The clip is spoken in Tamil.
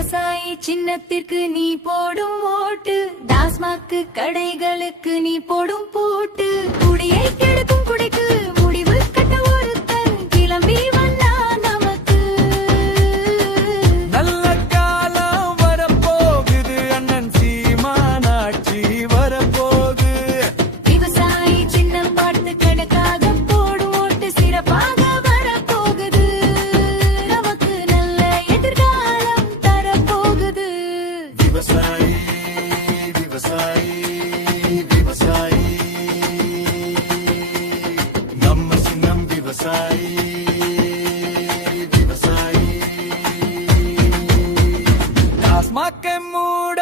விவசாயி சின்னத்திற்கு நீ போடும் ஓட்டு, டாஸ்மாக்கு கடைகளுக்கு நீ போடும் பூட்டு, குடியை கெடுக்கும் குடிக்கு முடிவு கட்ட ஒருத்தன் கிளம்பி வந்தா நமக்கு. நல்ல காலம் வரப்போகுது, அண்ணன் சீமானாட்சி வரப்போகுது. விவசாயி சின்னம் பார்த்து கணக்காக போடும் ஓட்டு சிறப்பாக வரப்போகுது, நமக்கு நல்ல எதிர்காலம் தரப்போகுது. விவசாயி விவசாயி விவசாயி, நம்ம சின்னம் விவசாயி விவசாயி. டாஸ்மாக் மூட